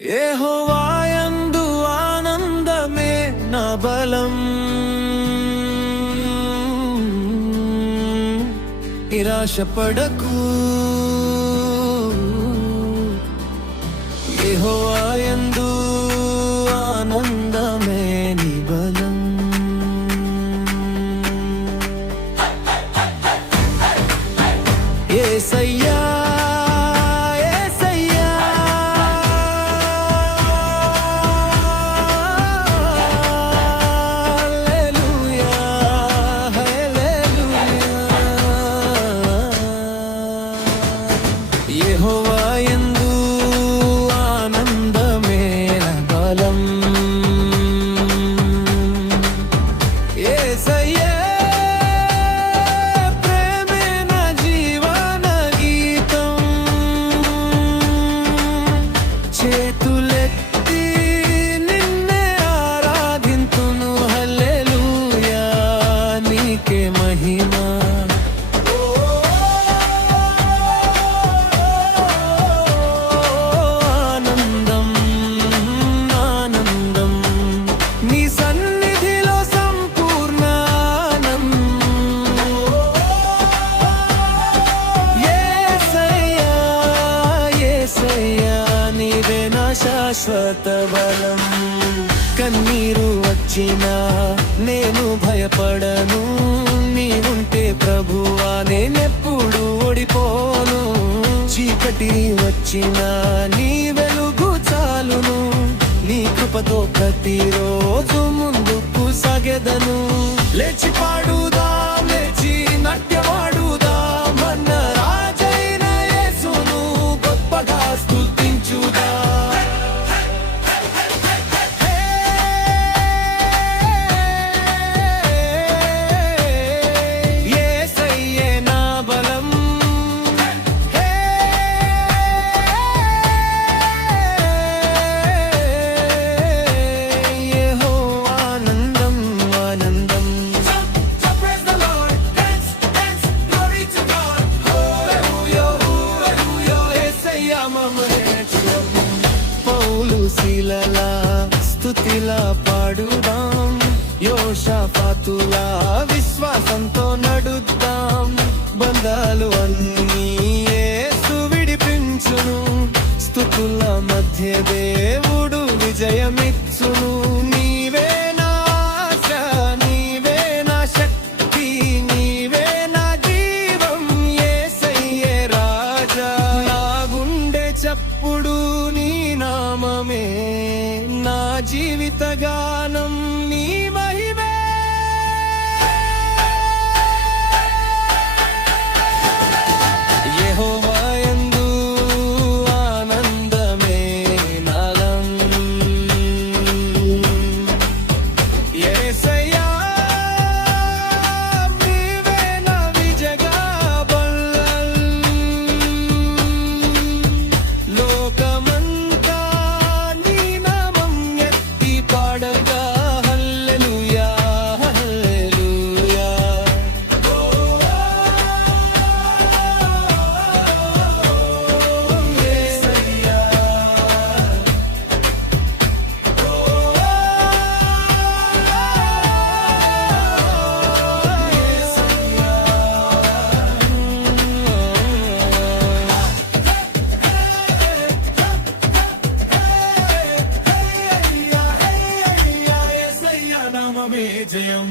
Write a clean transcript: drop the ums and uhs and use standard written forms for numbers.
యెహోవా యందు ఆనందమే నా బలం, నిరాశపడకు. యెహోవా యందు ఆనందమే నీ బలం. యేసయ్యా యెహోవా యందు ఆనందమే నా బలం. యేసయ్యా ప్రేమే నా జీవన గీతం, చేతులెత్తి నిన్నే ఆరాధింతును. హల్లెలూయా నీకే మహిమ. శాశ్వత బలం. కన్నీరు వచ్చినా నేను భయపడను, నీవుంటే ప్రభువా నేనెప్పుడు ఓడిపోను. చీకటి వచ్చినా నీ వెలుగు చాలును, నీ కృపతో ప్రతిరోజు ముందుకు సాగెదను. లేచి పాడుదాం, లేచి నాట్యమాడుదాం, మన రాజైన యేసును గొప్పగా స్తుతించుదాం. పౌలు శీలలా స్తుతిలా పాడుదాం, యోషాఫాతులా విశ్వాసంతో నడుద్దాం. బంధాలు అన్నీ యేసు విడిపించును, స్తుతుల మధ్య దేవుడు విజయమిచ్చును. నీవే నా ఆశ, నీవే నా శక్తి, నీవే నా జీవం, యేసయ్యే రాజా. నా గుండె చప్పుడు నీ నామమే, నా జీవిత గానం నీ మహిమే. యెహోవా యందు ఆనందమే నా బలం. యేసయ్యా నీవే నా విజయ బలం. లోకమంతా నీ నామం ఎత్తి పాడగా, హల్లెలూయా హల్లెలూయా. యేసయ్యా నామమే జయం.